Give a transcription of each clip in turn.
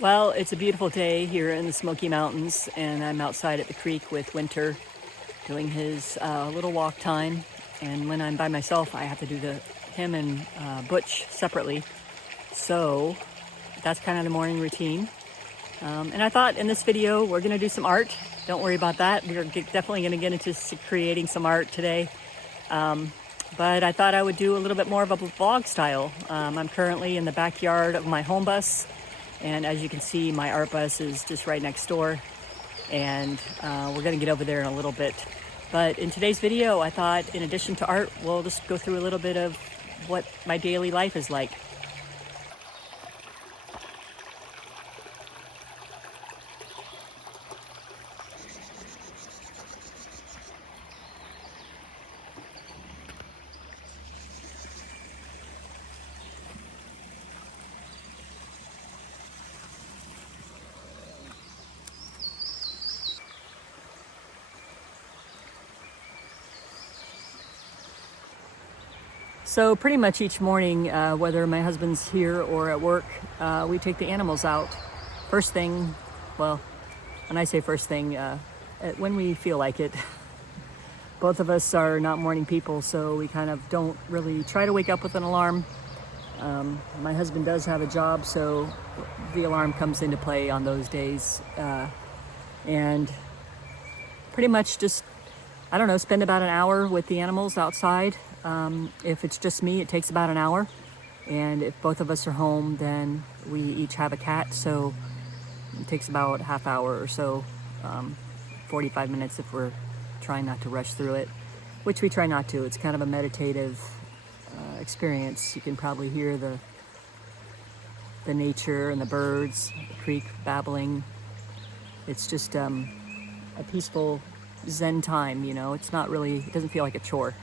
Well, it's a beautiful day here in the Smoky Mountains, and I'm outside at the creek with Winter doing his little walk time. And when I'm by myself, I have to do him and Butch separately. So that's kind of the morning routine. And I thought in this video, we're going to do some art. Don't worry about that. We're definitely going to get into creating some art today. But I thought I would do a little bit more of a vlog style. I'm currently in the backyard of my home bus. And as you can see, my art bus is just right next door. And we're going to get over there in a little bit. But in today's video, I thought in addition to art, we'll just go through a little bit of what my daily life is like. So pretty much each morning, whether my husband's here or at work, we take the animals out. First thing, well, when I say first thing, when we feel like it. Both of us are not morning people, so we kind of don't really try to wake up with an alarm. My husband does have a job, so the alarm comes into play on those days. And pretty much just, I don't know, spend about an hour with the animals outside. If it's just me, it takes about an hour. And if both of us are home, then we each have a cat. So it takes about a half hour or so, 45 minutes if we're trying not to rush through it, which we try not to. It's kind of a meditative experience. You can probably hear the nature and the birds, the creek babbling. It's just a peaceful Zen time, you know. It's not really, it doesn't feel like a chore.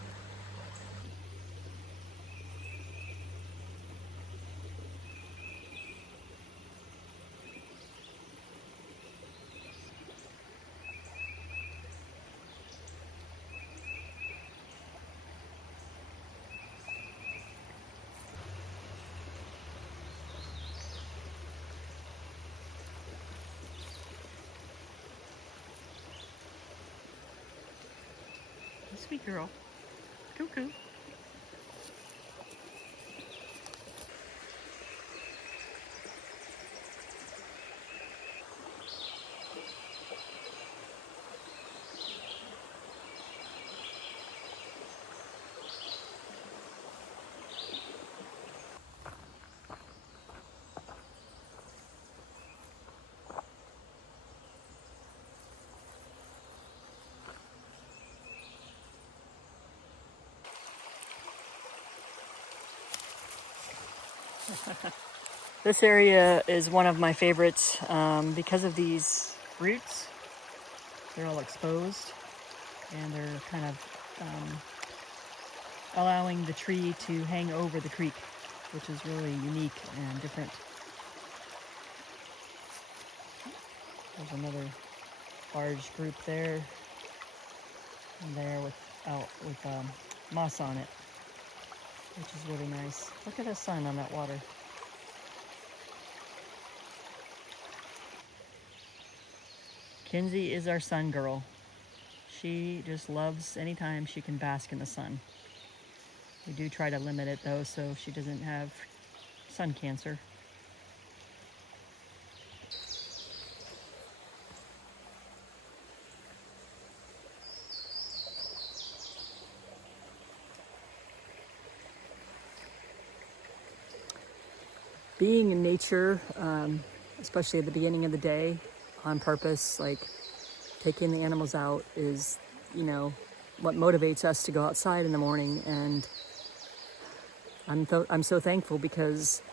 Sweet girl. Cuckoo. This area is one of my favorites because of these roots. They're all exposed and they're kind of allowing the tree to hang over the creek, which is really unique and different. There's another large group there and there with moss on it, which is really nice. Look at the sun on that water. Kinsey is our sun girl. She just loves anytime she can bask in the sun. We do try to limit it though, so she doesn't have sun cancer. Being in nature, especially at the beginning of the day, on purpose, like taking the animals out is, you know, what motivates us to go outside in the morning. And I'm so thankful because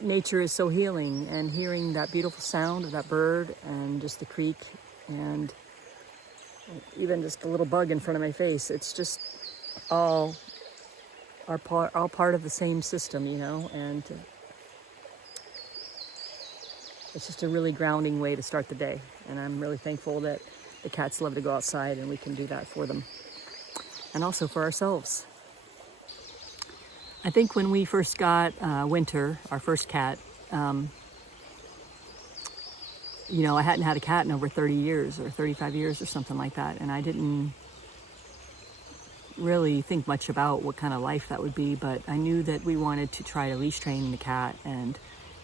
nature is so healing, and hearing that beautiful sound of that bird and just the creek and even just a little bug in front of my face, it's just all part of the same system, you know. And it's just a really grounding way to start the day. And I'm really thankful that the cats love to go outside and we can do that for them. And also for ourselves. I think when we first got Winter, our first cat, I hadn't had a cat in over 30 years or 35 years or something like that. And I didn't really think much about what kind of life that would be, but I knew that we wanted to try to leash train the cat and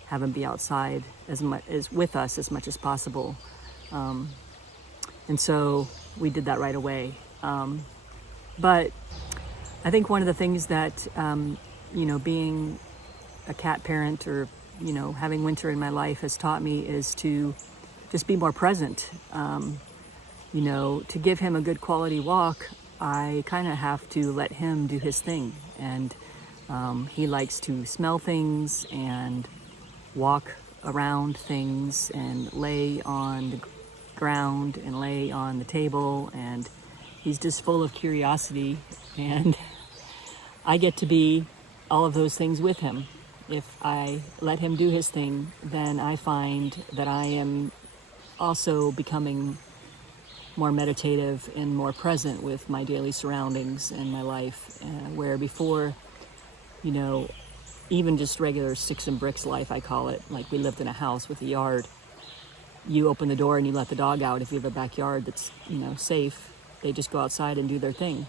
have him be outside as much as with us as much as possible. And so we did that right away. But I think one of the things that, being a cat parent or, having Winter in my life has taught me is to just be more present. To give him a good quality walk, I kind of have to let him do his thing. And he likes to smell things and walk around things and lay on the ground and lay on the table, and he's just full of curiosity, and I get to be all of those things with him. If I let him do his thing, then I find that I am also becoming more meditative and more present with my daily surroundings and my life, where before, even just regular sticks and bricks life, I call it, like we lived in a house with a yard. You open the door and you let the dog out. If you have a backyard that's, safe, they just go outside and do their thing.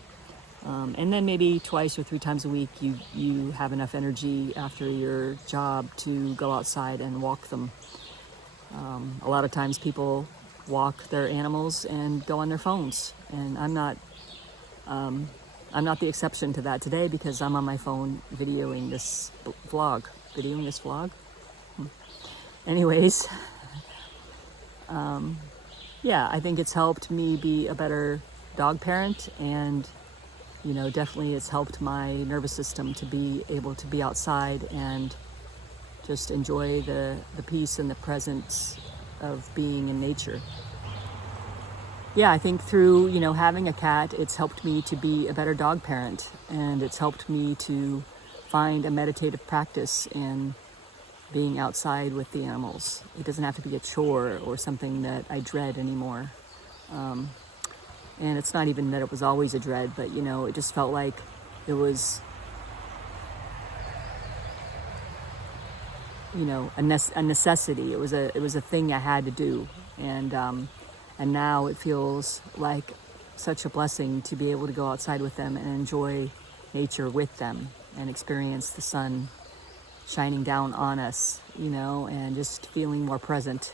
And then maybe twice or 3 times a week, you have enough energy after your job to go outside and walk them. A lot of times people walk their animals and go on their phones. And I'm not the exception to that today, because I'm on my phone videoing this vlog. Anyways, I think it's helped me be a better dog parent, and definitely it's helped my nervous system to be able to be outside and just enjoy the peace and the presence of being in nature. I think through having a cat, it's helped me to be a better dog parent, and it's helped me to find a meditative practice in being outside with the animals. It doesn't have to be a chore or something that I dread anymore. And it's not even that it was always a dread, but it just felt like it was, a necessity. It was a thing I had to do, and now it feels like such a blessing to be able to go outside with them and enjoy nature with them and experience the sun shining down on us, and just feeling more present.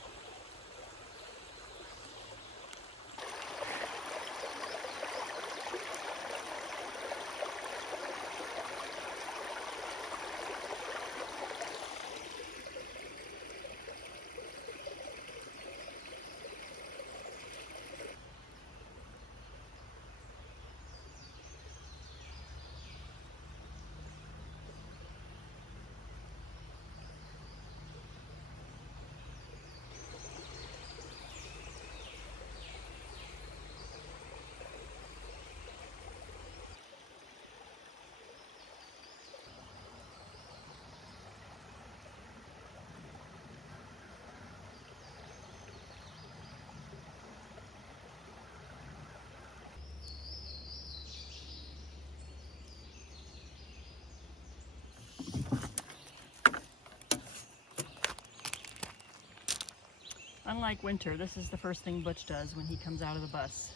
Unlike Winter, this is the first thing Butch does when he comes out of the bus.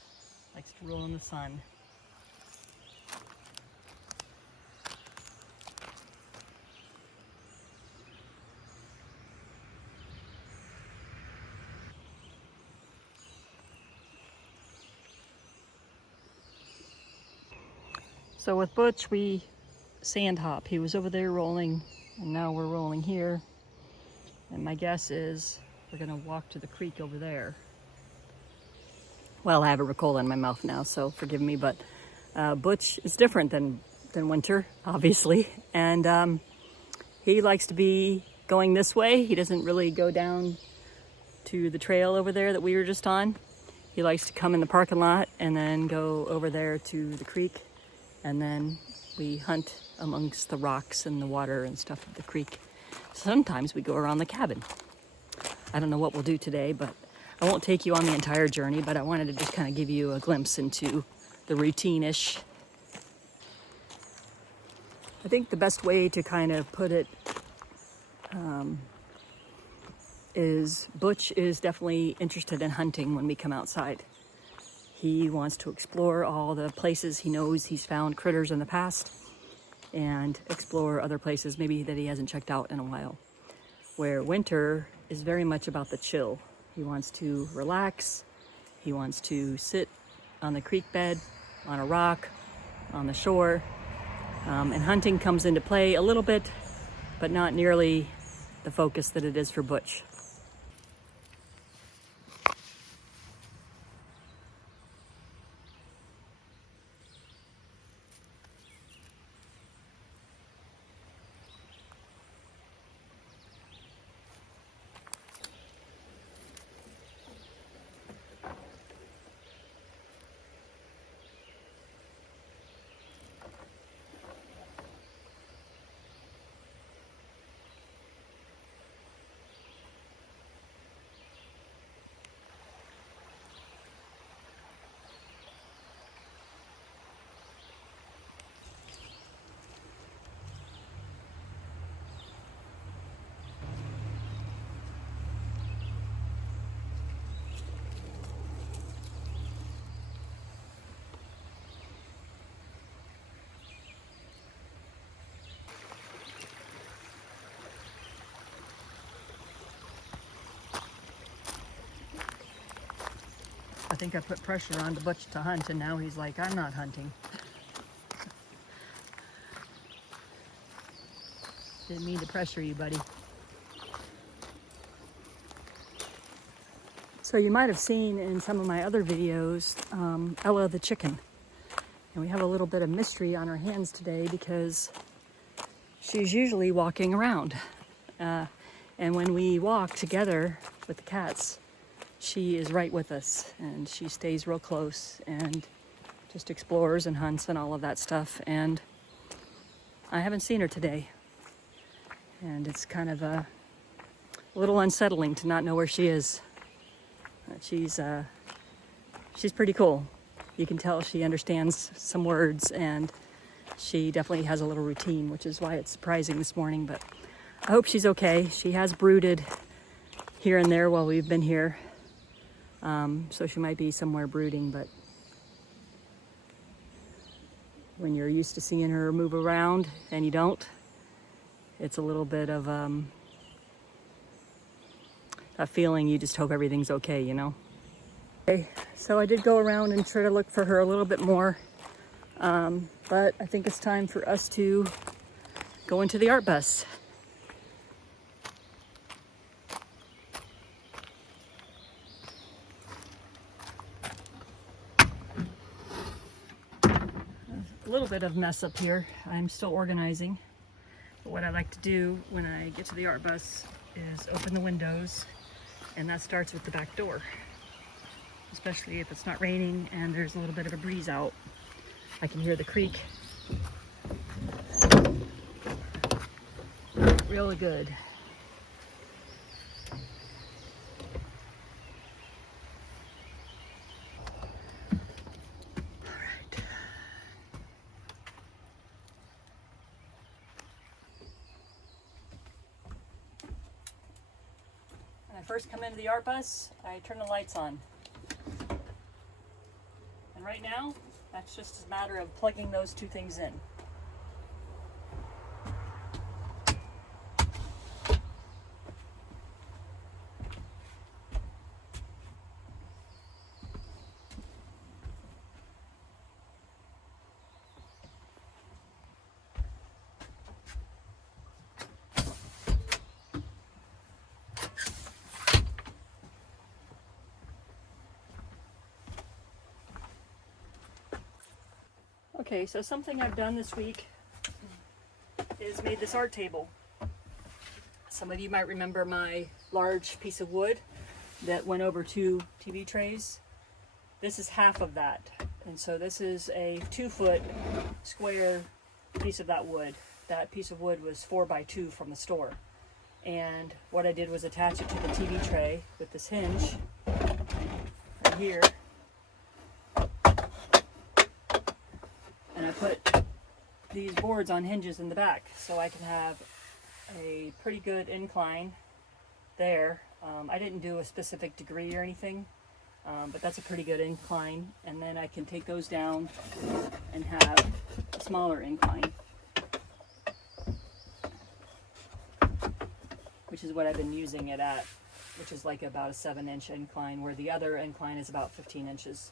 Likes to roll in the sun. So with Butch, we sand hop. He was over there rolling, and now we're rolling here. And my guess is we're gonna walk to the creek over there. Well, I have a Ricola in my mouth now, so forgive me, but Butch is different than Winter, obviously. And he likes to be going this way. He doesn't really go down to the trail over there that we were just on. He likes to come in the parking lot and then go over there to the creek, and then we hunt amongst the rocks and the water and stuff of the creek. Sometimes we go around the cabin. I don't know what we'll do today, but I won't take you on the entire journey, but I wanted to just kind of give you a glimpse into the routine-ish. I think the best way to kind of put it is Butch is definitely interested in hunting when we come outside. He wants to explore all the places he knows he's found critters in the past and explore other places maybe that he hasn't checked out in a while. Where Winter is very much about the chill. He wants to relax. He wants to sit on the creek bed, on a rock, on the shore. And hunting comes into play a little bit, but not nearly the focus that it is for Butch. I think I put pressure on Butch to hunt, and now he's like, I'm not hunting. Didn't mean to pressure you, buddy. So you might have seen in some of my other videos, Ella the chicken. And we have a little bit of mystery on our hands today because she's usually walking around. And when we walk together with the cats, she is right with us, and she stays real close and just explores and hunts and all of that stuff. And I haven't seen her today, and it's kind of a little unsettling to not know where she is. She's pretty cool. You can tell she understands some words, and she definitely has a little routine, which is why it's surprising this morning. But I hope she's okay. She has brooded here and there while we've been here. So she might be somewhere brooding, but when you're used to seeing her move around and you don't, it's a little bit of a feeling you just hope everything's okay, you know? Okay, so I did go around and try to look for her a little bit more, but I think it's time for us to go into the art bus. A little bit of mess up here. I'm still organizing. But what I like to do when I get to the art bus is open the windows, and that starts with the back door. Especially if it's not raining and there's a little bit of a breeze out. I can hear the creek really good. First come into the art bus, I turn the lights on. And right now, that's just a matter of plugging those two things in. Okay, so something I've done this week is made this art table. Some of you might remember my large piece of wood that went over 2 TV trays. This is half of that. And so this is a 2-foot square piece of that wood. That piece of wood was 4x2 from the store. And what I did was attach it to the TV tray with this hinge right here. And I put these boards on hinges in the back so I can have a pretty good incline there I didn't do a specific degree or anything, but that's a pretty good incline. And then I can take those down and have a smaller incline, which is what I've been using it at, which is like about a 7-inch incline, where the other incline is about 15 inches.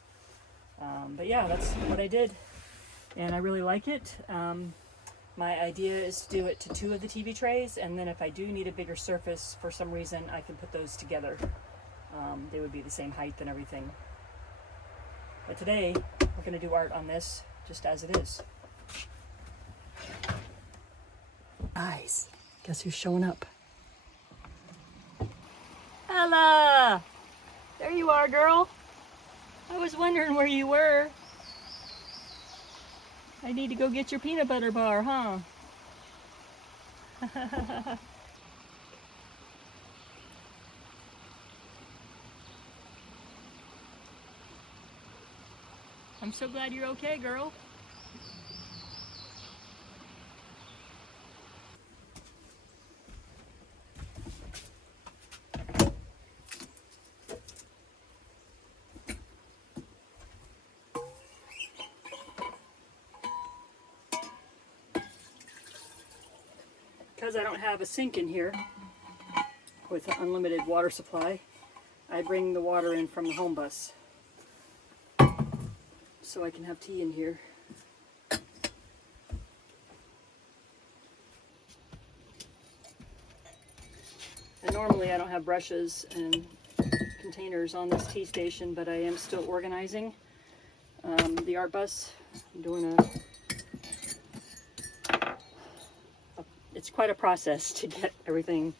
But yeah, that's what I did, and I really like it. My idea is to do it to 2 of the TV trays, and then if I do need a bigger surface for some reason, I can put those together. They would be the same height and everything. But today, we're going to do art on this just as it is. Eyes. Guess who's showing up? Ella! There you are, girl. I was wondering where you were. I need to go get your peanut butter bar, huh? I'm so glad you're okay, girl. Because I don't have a sink in here with an unlimited water supply, I bring the water in from the home bus so I can have tea in here. And normally I don't have brushes and containers on this tea station, but I am still organizing the art bus. I'm doing it's quite a process to get everything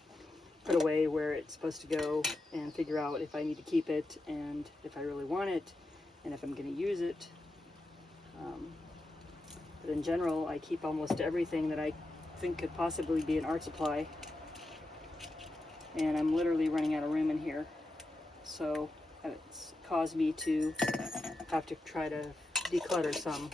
put away where it's supposed to go and figure out if I need to keep it and if I really want it and if I'm going to use it. But in general, I keep almost everything that I think could possibly be an art supply, and I'm literally running out of room in here. So it's caused me to have to try to declutter some.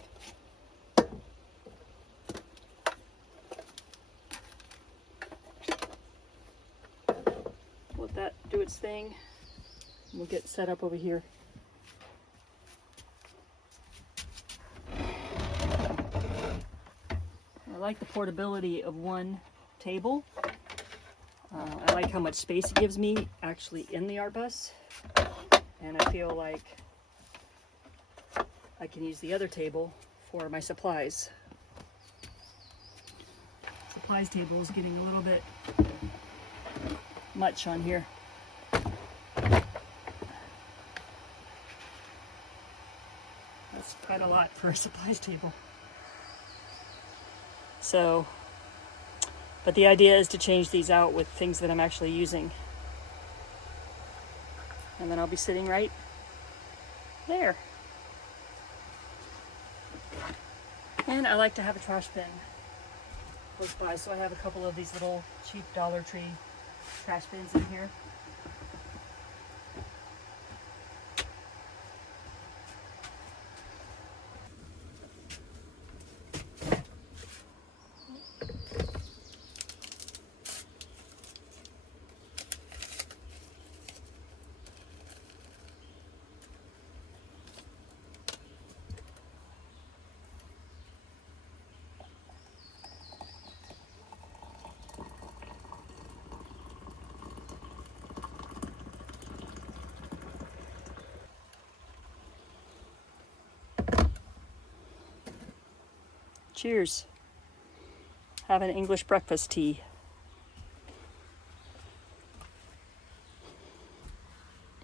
Let that do its thing. We'll get set up over here. I like the portability of one table. I like how much space it gives me actually in the art bus, and I feel like I can use the other table for my supplies. Supplies table is getting a little bit much on here. That's quite a lot for a supplies table. So, but the idea is to change these out with things that I'm actually using. And then I'll be sitting right there. And I like to have a trash bin close by, so I have a couple of these little cheap Dollar Tree trash bins in here. Cheers. Have an English breakfast tea.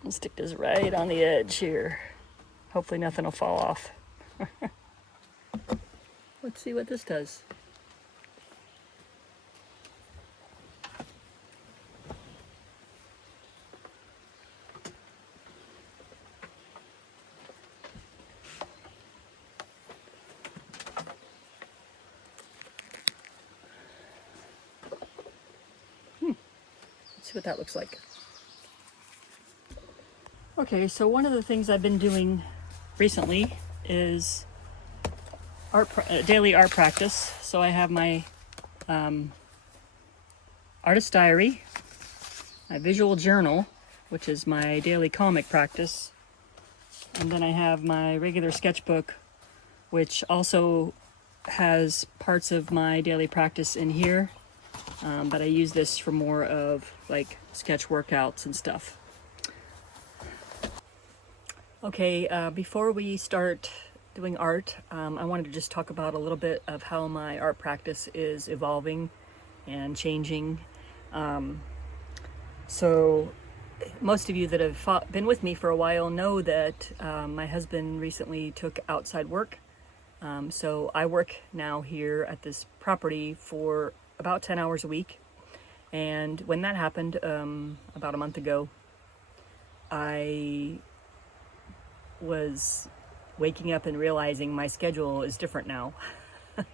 I'll stick this right on the edge here. Hopefully nothing will fall off. Let's see what this does. See what that looks like. Okay, so one of the things I've been doing recently is daily art practice. So I have my artist diary, my visual journal, which is my daily comic practice. And then I have my regular sketchbook, which also has parts of my daily practice in here. But I use this for more of like sketch workouts and stuff. Okay, before we start doing art, I wanted to just talk about a little bit of how my art practice is evolving and changing. So most of you that have been with me for a while know that my husband recently took outside work. So I work now here at this property for about 10 hours a week. And when that happened, about a month ago, I was waking up and realizing my schedule is different now. I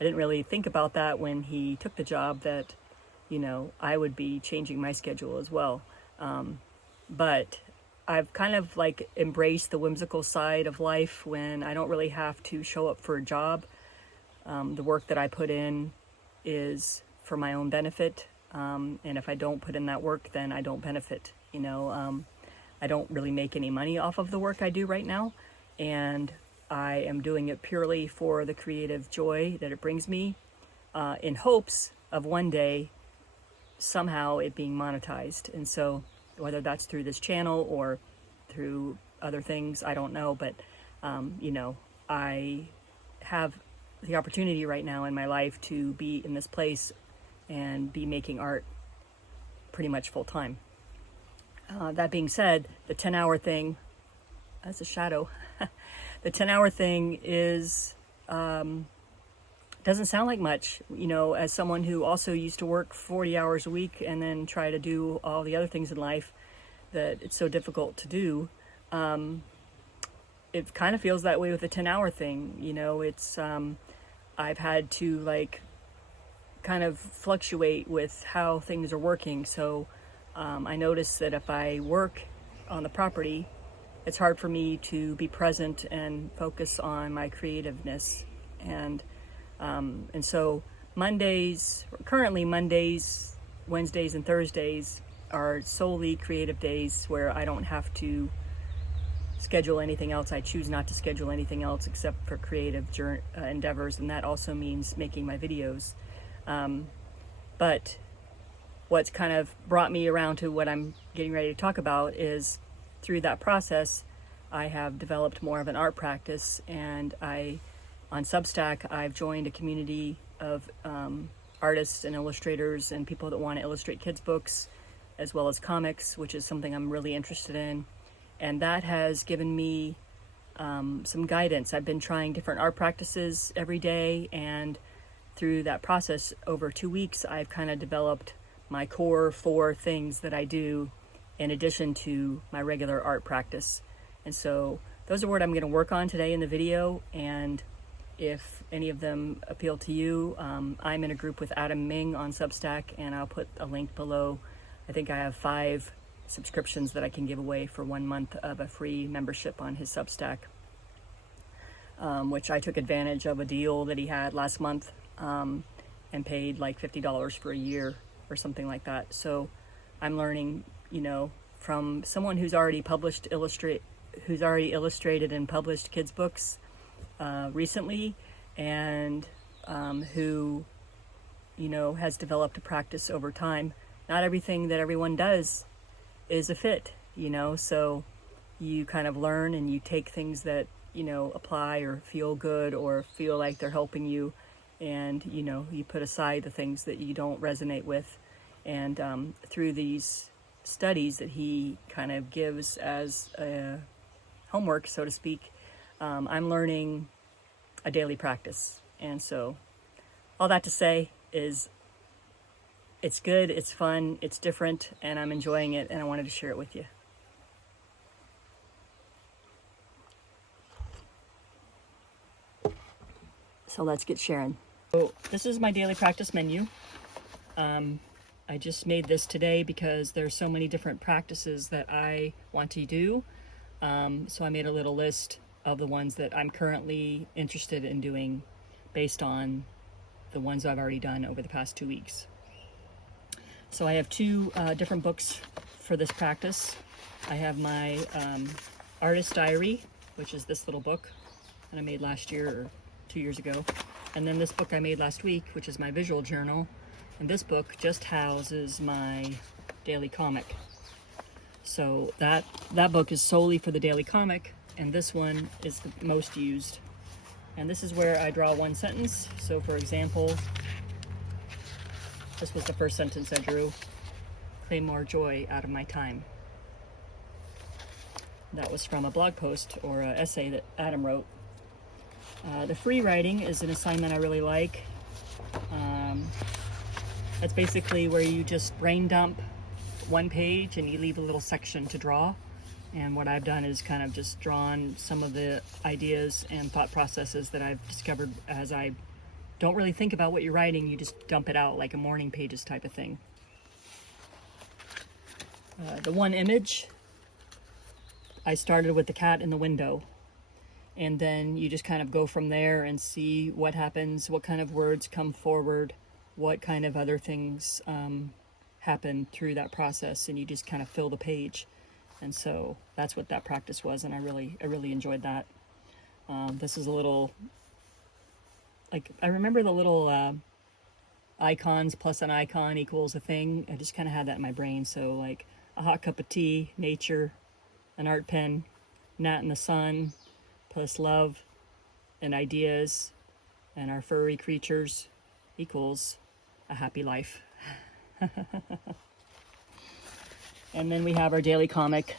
didn't really think about that when he took the job, that, you know, I would be changing my schedule as well. But I've kind of like embraced the whimsical side of life when I don't really have to show up for a job. The work that I put in is for my own benefit. And if I don't put in that work, then I don't benefit. You know, I don't really make any money off of the work I do right now. And I am doing it purely for the creative joy that it brings me, in hopes of one day somehow it being monetized. And so whether that's through this channel or through other things, I don't know. But, you know, I have the opportunity right now in my life to be in this place and be making art pretty much full time. That being said, the 10-hour thing, that's a shadow. The 10-hour thing is, doesn't sound like much, you know, as someone who also used to work 40 hours a week and then try to do all the other things in life that it's so difficult to do. It kind of feels that way with the 10-hour thing. You know, it's, I've had to like kind of fluctuate with how things are working. So I notice that if I work on the property, it's hard for me to be present and focus on my creativeness. And so currently Mondays, Wednesdays, and Thursdays are solely creative days where I don't have to schedule anything else. I choose not to schedule anything else except for creative endeavors, and that also means making my videos. But what's kind of brought me around to what I'm getting ready to talk about is through that process, I have developed more of an art practice, and on Substack, I've joined a community of artists and illustrators and people that want to illustrate kids' books as well as comics, which is something I'm really interested in. And that has given me some guidance. I've been trying different art practices every day, and through that process, over 2 weeks, I've kind of developed my core 4 things that I do in addition to my regular art practice. And so those are what I'm going to work on today in the video. And if any of them appeal to you, I'm in a group with Adam Ming on Substack, and I'll put a link below. I think I have 5 subscriptions that I can give away for 1 month of a free membership on his Substack, which I took advantage of a deal that he had last month, and paid like $50 for a year or something like that. So I'm learning, you know, from someone who's already illustrated and published kids' books recently, and who, you know, has developed a practice over time. Not everything that everyone does is a fit, you know, so you kind of learn and you take things that, you know, apply or feel good or feel like they're helping you, and, you know, you put aside the things that you don't resonate with. And through these studies that he kind of gives as a homework, so to speak, I'm learning a daily practice. And so all that to say is it's good, it's fun, it's different, and I'm enjoying it, and I wanted to share it with you. So let's get sharing. So this is my daily practice menu. I just made this today because there's so many different practices that I want to do. So I made a little list of the ones that I'm currently interested in doing based on the ones I've already done over the past 2 weeks. So I have two different books for this practice. I have my artist diary, which is this little book that I made last year or 2 years ago. And then this book I made last week, which is my visual journal. And this book just houses my daily comic. So that book is solely for the daily comic, and this one is the most used. And this is where I draw one sentence. So for example, this was the first sentence I drew: claim more joy out of my time. That was from a blog post or an essay that Adam wrote. The free writing is an assignment I really like. That's basically where you just brain dump one page and you leave a little section to draw. And what I've done is kind of just drawn some of the ideas and thought processes that I've discovered as I don't really think about what you're writing, you just dump it out like a morning pages type of thing. The one image, I started with the cat in the window, and then you just kind of go from there and see what happens, what kind of words come forward, what kind of other things happen through that process, and you just kind of fill the page. And so that's what that practice was, and I really enjoyed that. This is a little, like, I remember the little icons plus an icon equals a thing. I just kind of had that in my brain. So like a hot cup of tea, nature, an art pen, gnat in the sun, plus love and ideas and our furry creatures equals a happy life. And then we have our daily comic.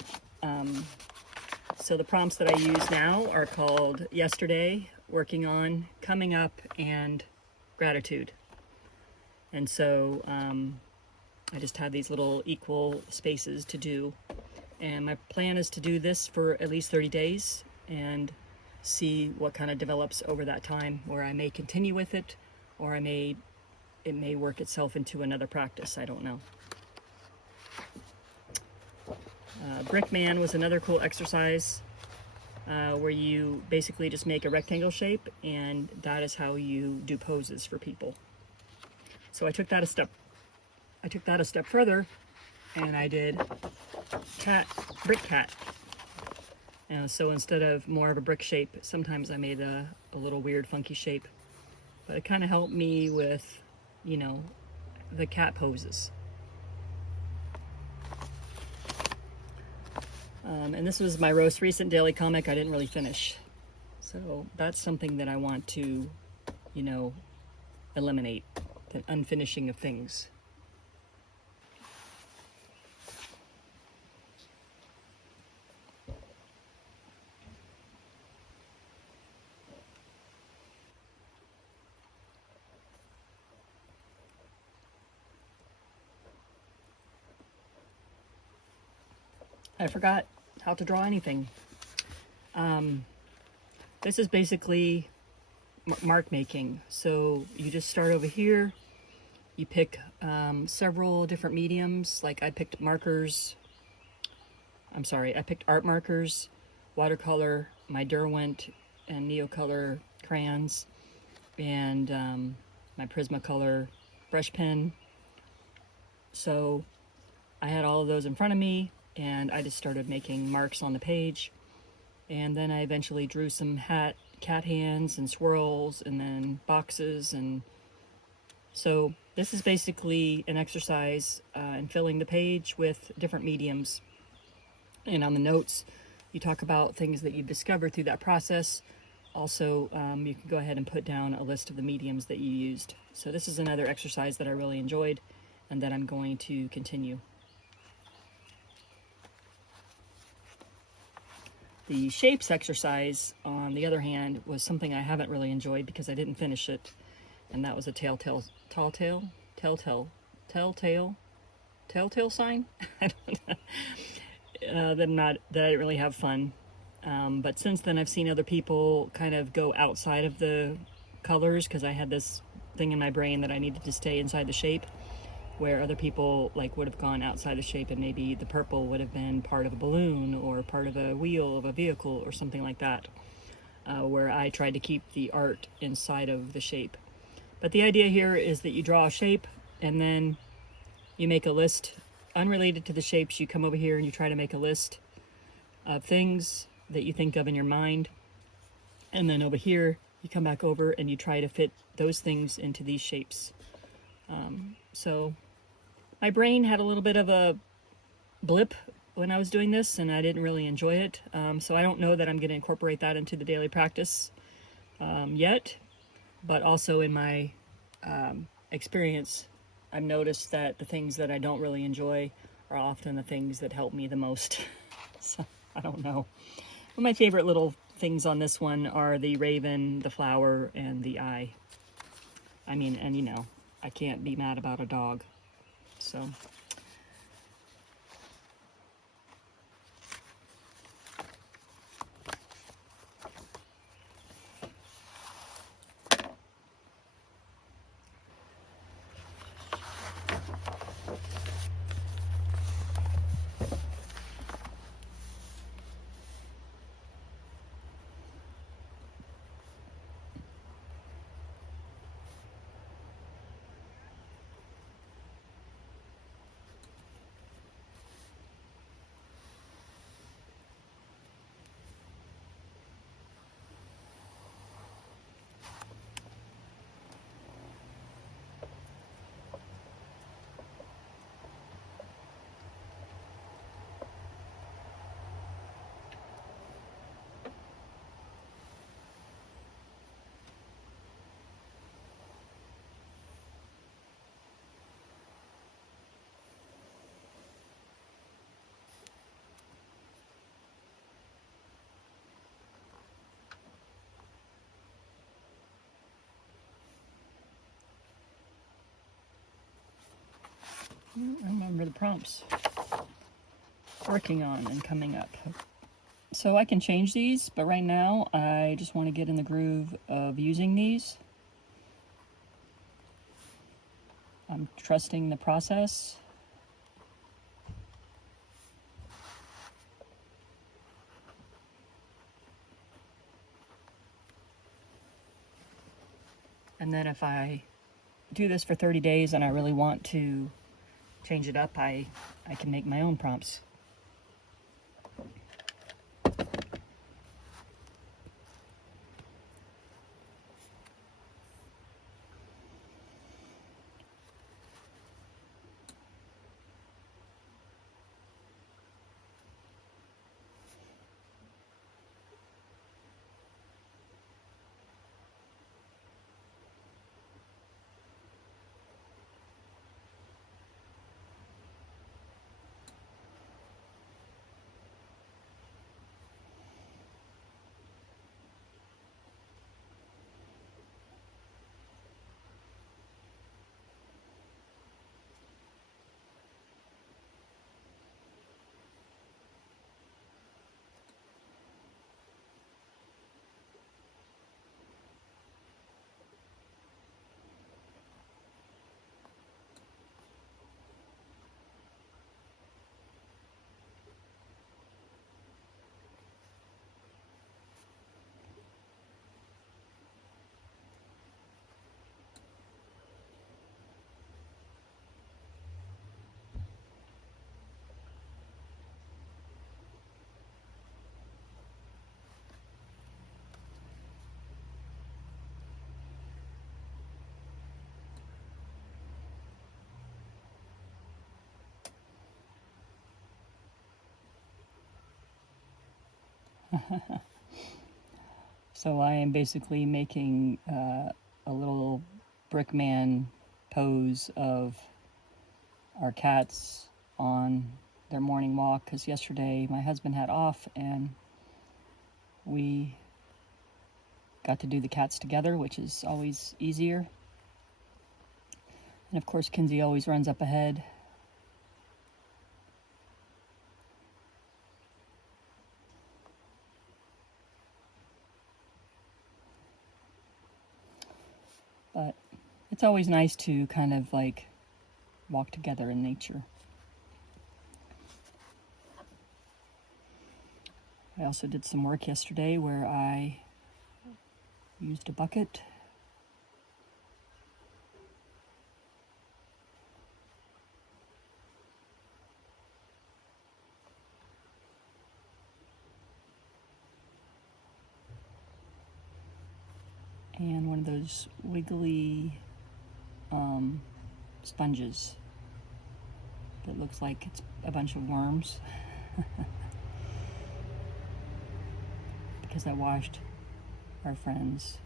So the prompts that I use now are called yesterday, working on, coming up, and gratitude. And so I just have these little equal spaces to do. And my plan is to do this for at least 30 days and see what kind of develops over that time, where I may continue with it, or it may work itself into another practice. I don't know. Brickman was another cool exercise where you basically just make a rectangle shape, and that is how you do poses for people. So I took that a step further, and I did brick cat. So instead of more of a brick shape, sometimes I made a little weird funky shape, but it kind of helped me with, you know, the cat poses. And this was my most recent daily comic I didn't really finish. So that's something that I want to, you know, eliminate, the unfinishing of things. I forgot how to draw anything. This is basically mark making. So you just start over here. You pick several different mediums. Like I picked art markers, watercolor, my Derwent and Neocolor crayons, and my Prismacolor brush pen. So I had all of those in front of me, and I just started making marks on the page. And then I eventually drew some cat hands and swirls and then boxes. And so this is basically an exercise in filling the page with different mediums. And on the notes, you talk about things that you've discovered through that process. Also, you can go ahead and put down a list of the mediums that you used. So this is another exercise that I really enjoyed and that I'm going to continue. The shapes exercise, on the other hand, was something I haven't really enjoyed because I didn't finish it, and that was a telltale sign. I don't know. That I didn't really have fun. But since then, I've seen other people kind of go outside of the colors, because I had this thing in my brain that I needed to stay inside the shape, where other people like would have gone outside the shape, and maybe the purple would have been part of a balloon or part of a wheel of a vehicle or something like that, where I tried to keep the art inside of the shape. But the idea here is that you draw a shape, and then you make a list unrelated to the shapes. You come over here and you try to make a list of things that you think of in your mind. And then over here, you come back over and you try to fit those things into these shapes. So my brain had a little bit of a blip when I was doing this, and I didn't really enjoy it. So I don't know that I'm going to incorporate that into the daily practice yet. But also in my experience, I've noticed that the things that I don't really enjoy are often the things that help me the most. So I don't know. Well, my favorite little things on this one are the raven, the flower, and the eye. I mean, and you know, I can't be mad about a dog. So I remember the prompts working on and coming up. So I can change these, but right now I just want to get in the groove of using these. I'm trusting the process. And then if I do this for 30 days and I really want to change it up, I can make my own prompts. So I am basically making a little brickman pose of our cats on their morning walk, because yesterday my husband had off and we got to do the cats together, which is always easier. And of course Kinsey always runs up ahead. But it's always nice to kind of like walk together in nature. I also did some work yesterday where I used a bucket and one of those wiggly sponges that looks like it's a bunch of worms. Because I washed our friend's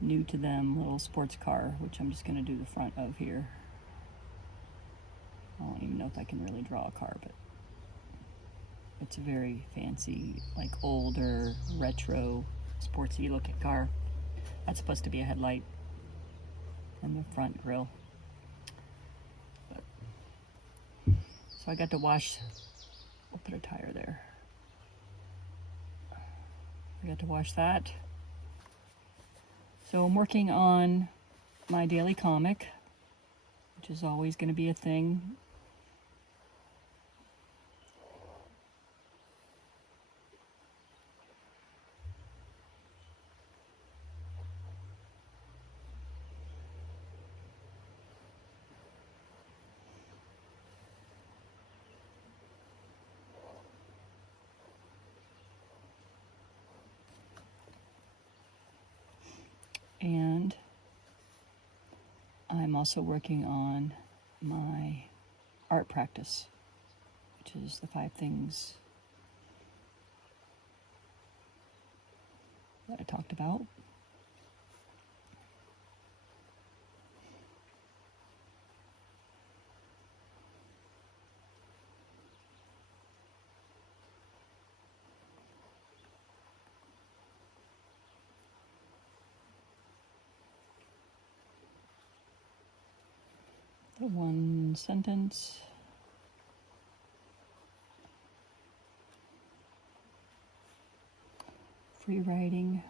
new to them little sports car, which I'm just going to do the front of here. I don't even know if I can really draw a car, but it's a very fancy, like older, retro, sportsy looking car. That's supposed to be a headlight and the front grille. But, so I got to wash, we'll put a tire there. I got to wash that. So I'm working on my daily comic, which is always going to be a thing. And I'm also working on my art practice, which is the 5 things that I talked about. The 1 sentence. Free writing.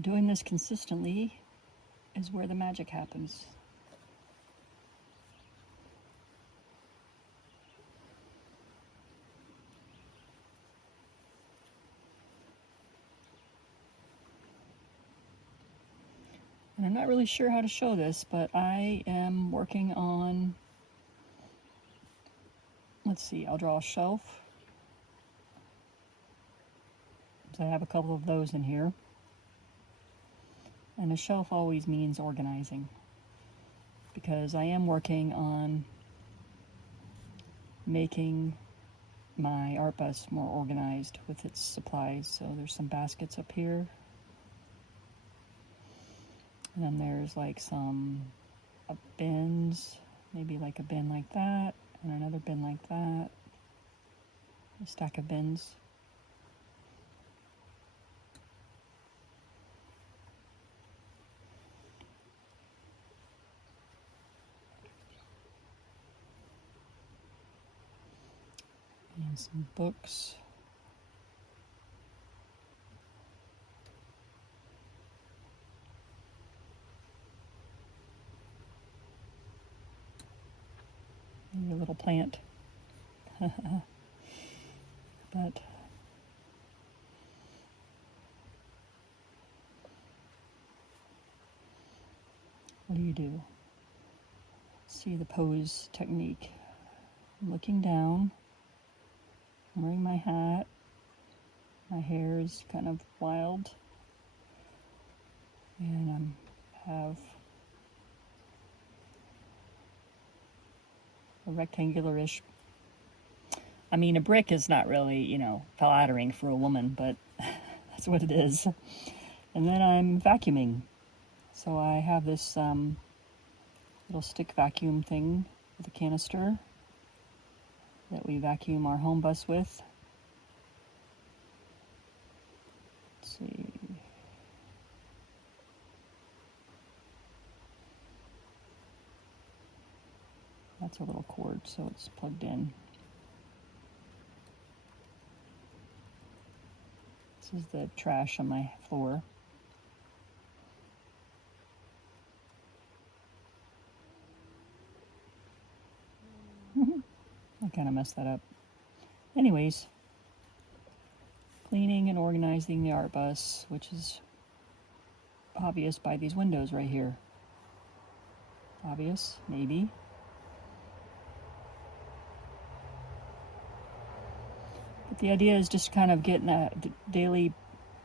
Doing this consistently is where the magic happens. And I'm not really sure how to show this, but I am working on, let's see, I'll draw a shelf. So I have a couple of those in here. And a shelf always means organizing, because I am working on making my art bus more organized with its supplies. So there's some baskets up here. And then there's like some bins, maybe like a bin like that, and another bin like that, a stack of bins. And some books. Maybe a little plant. But what do? See the pose technique. I'm looking down. I'm wearing my hat. My hair is kind of wild. And I have a rectangular-ish. I mean, a brick is not really, flattering for a woman, but that's what it is. And then I'm vacuuming. So I have this little stick vacuum thing with a canister that we vacuum our home bus with. Let's see. That's a little cord, so it's plugged in. This is the trash on my floor. I kind of messed that up. Anyways, cleaning and organizing the art bus, which is obvious by these windows right here. obvious, maybe. But the idea is just kind of getting a daily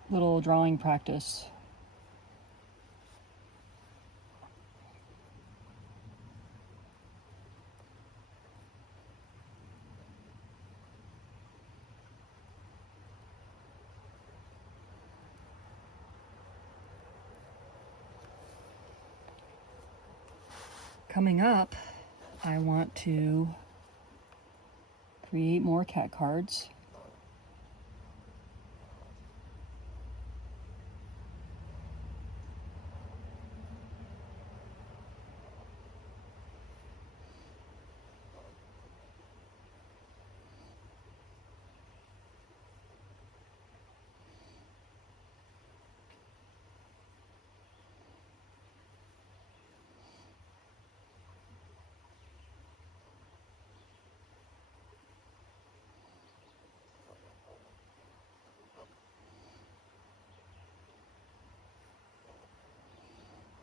little drawing practice. Coming up, I want to create more cat cards.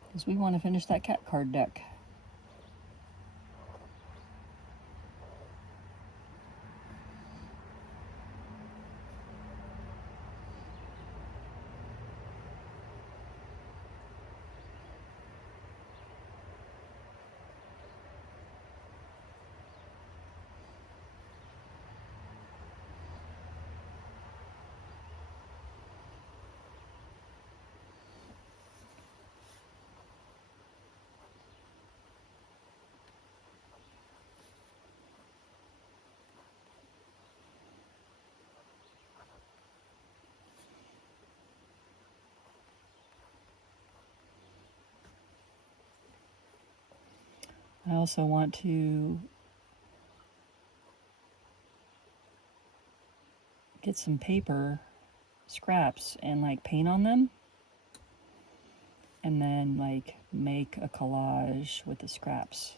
Because we want to finish that cat card deck. I also want to get some paper scraps and like paint on them, and then like make a collage with the scraps.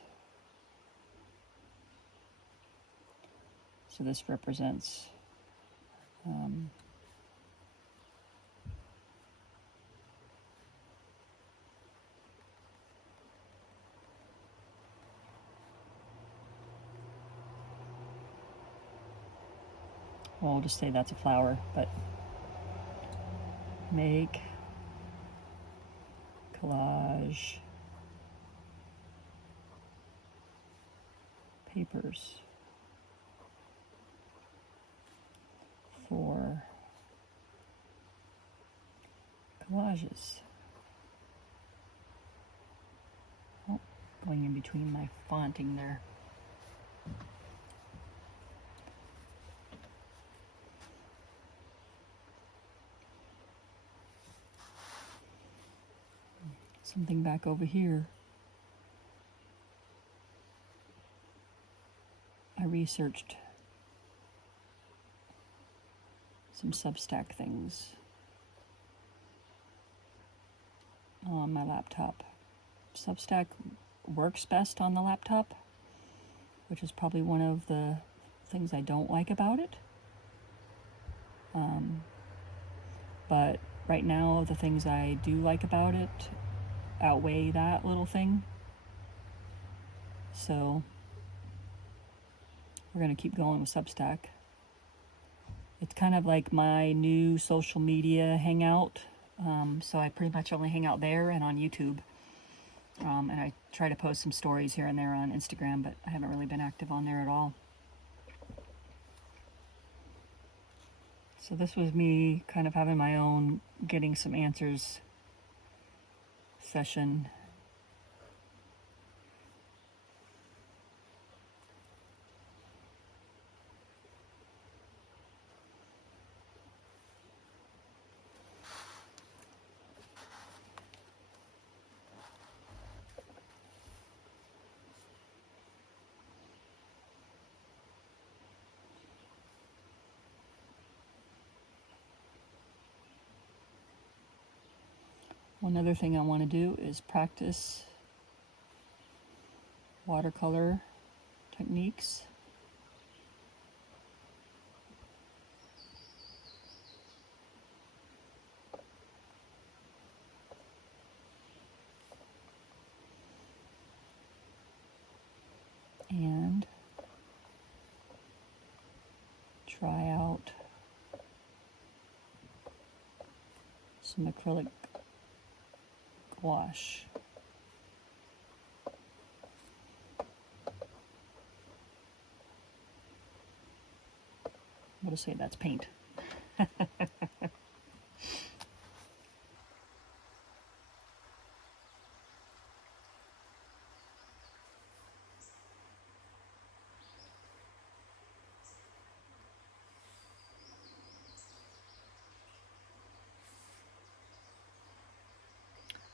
So this represents well, we'll just say that's a flower, but make collage papers for collages. Oh, going in between my fonting there. Something back over here. I researched some Substack things on my laptop. Substack works best on the laptop, which is probably one of the things I don't like about it. But right now, the things I do like about it outweigh that little thing. So we're going to keep going with Substack. It's kind of like my new social media hangout. So I pretty much only hang out there and on YouTube. And I try to post some stories here and there on Instagram, but I haven't really been active on there at all. So this was me kind of having my own getting some answers session. One other thing I want to do is practice watercolor techniques. try out some acrylic gouache. I'm going to say that's paint.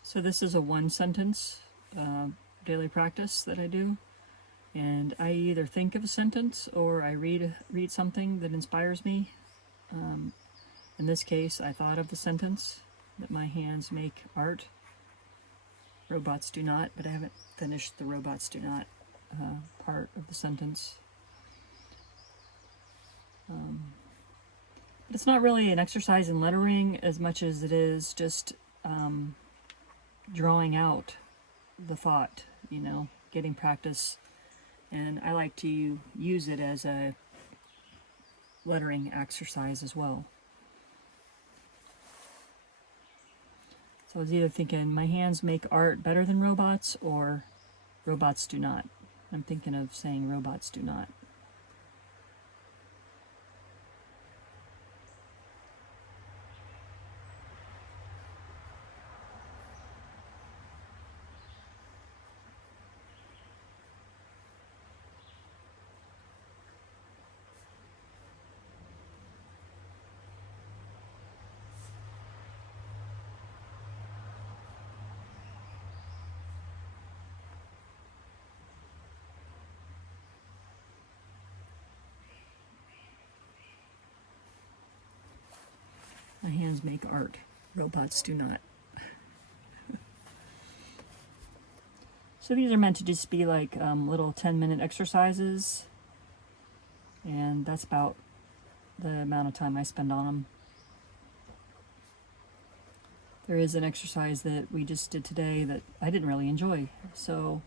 So this is a one sentence daily practice that I do, and I either think of a sentence or I read something that inspires me. In this case, I thought of the sentence that my hands make art. Robots do not, but I haven't finished the robots do not part of the sentence. But it's not really an exercise in lettering as much as it is just drawing out the thought, getting practice. And I like to use it as a lettering exercise as well. So I was either thinking my hands make art better than robots, or robots do not. I'm thinking of saying robots do not. My hands make art, robots do not. So these are meant to just be like little 10-minute exercises, and that's about the amount of time I spend on them. There is an exercise that we just did today that I didn't really enjoy, so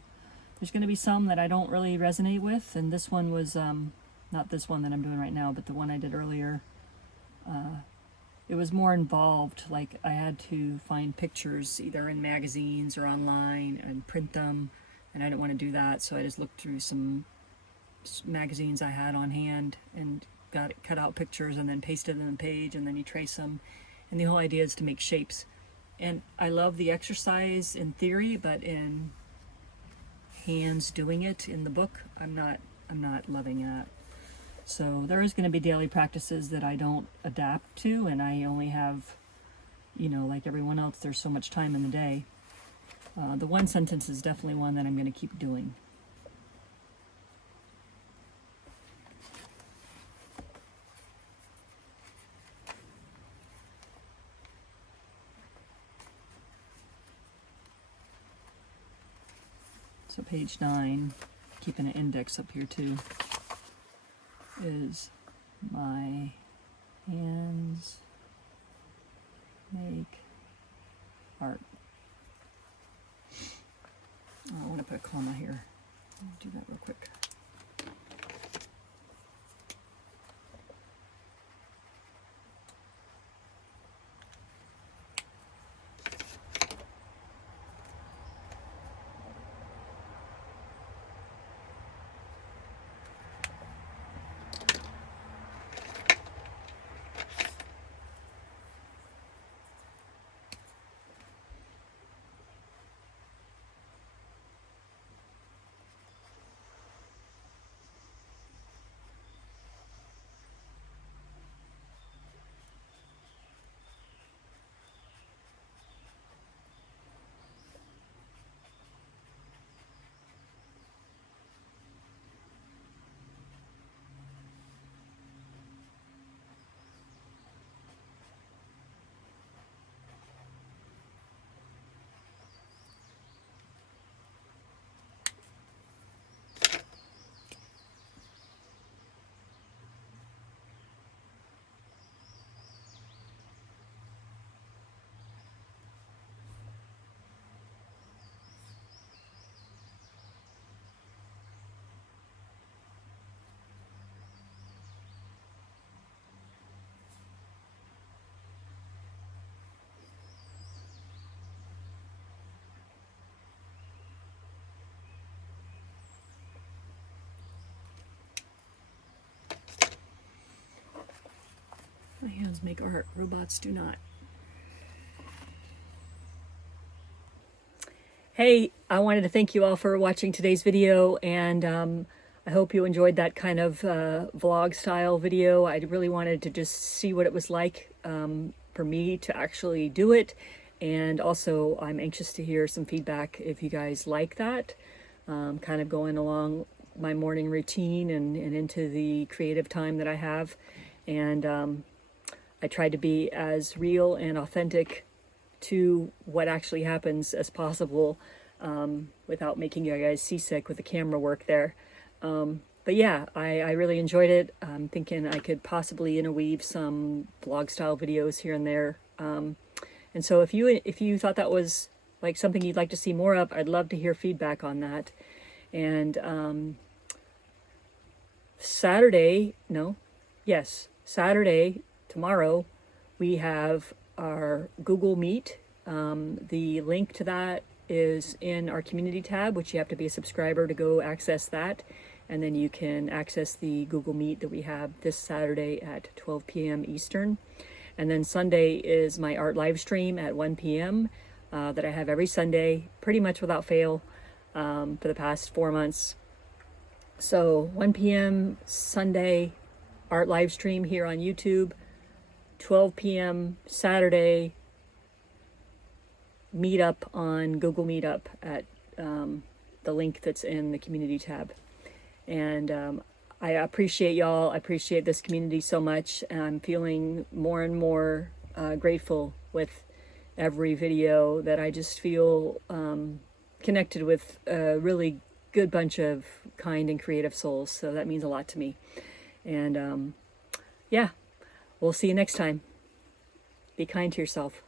there's going to be some that I don't really resonate with, and this one was not this one that I'm doing right now, but the one I did earlier. It was more involved. Like I had to find pictures either in magazines or online and print them, and I didn't want to do that, so I just looked through some magazines I had on hand and cut out pictures and then pasted them on the page, and then you trace them. And the whole idea is to make shapes. And I love the exercise in theory, but in hands doing it in the book, I'm not loving that. So there is going to be daily practices that I don't adapt to, and I only have, like everyone else, there's so much time in the day. The one sentence is definitely one that I'm going to keep doing. So page 9, keeping an index up here too, is my hands make art. Oh, I want to put a comma here. I'll do that real quick. My hands make art, robots do not. Hey, I wanted to thank you all for watching today's video, and I hope you enjoyed that kind of vlog style video. I really wanted to just see what it was like for me to actually do it, and also I'm anxious to hear some feedback if you guys like that, kind of going along my morning routine and into the creative time that I have. And I tried to be as real and authentic to what actually happens as possible, without making you guys seasick with the camera work there. But yeah, I really enjoyed it. I'm thinking I could possibly interweave some vlog style videos here and there. And so if you thought that was like something you'd like to see more of, I'd love to hear feedback on that. And Saturday, tomorrow, we have our Google Meet. The link to that is in our community tab, which you have to be a subscriber to go access that. And then you can access the Google Meet that we have this Saturday at 12 p.m. Eastern. And then Sunday is my art live stream at 1 p.m. That I have every Sunday, pretty much without fail, for the past 4 months. So 1 p.m. Sunday art live stream here on YouTube, 12 p.m. Saturday meetup on Google Meetup at the link that's in the community tab. And I appreciate y'all. I appreciate this community so much. And I'm feeling more and more grateful with every video that I just feel connected with a really good bunch of kind and creative souls. So that means a lot to me. And yeah, we'll see you next time. Be kind to yourself.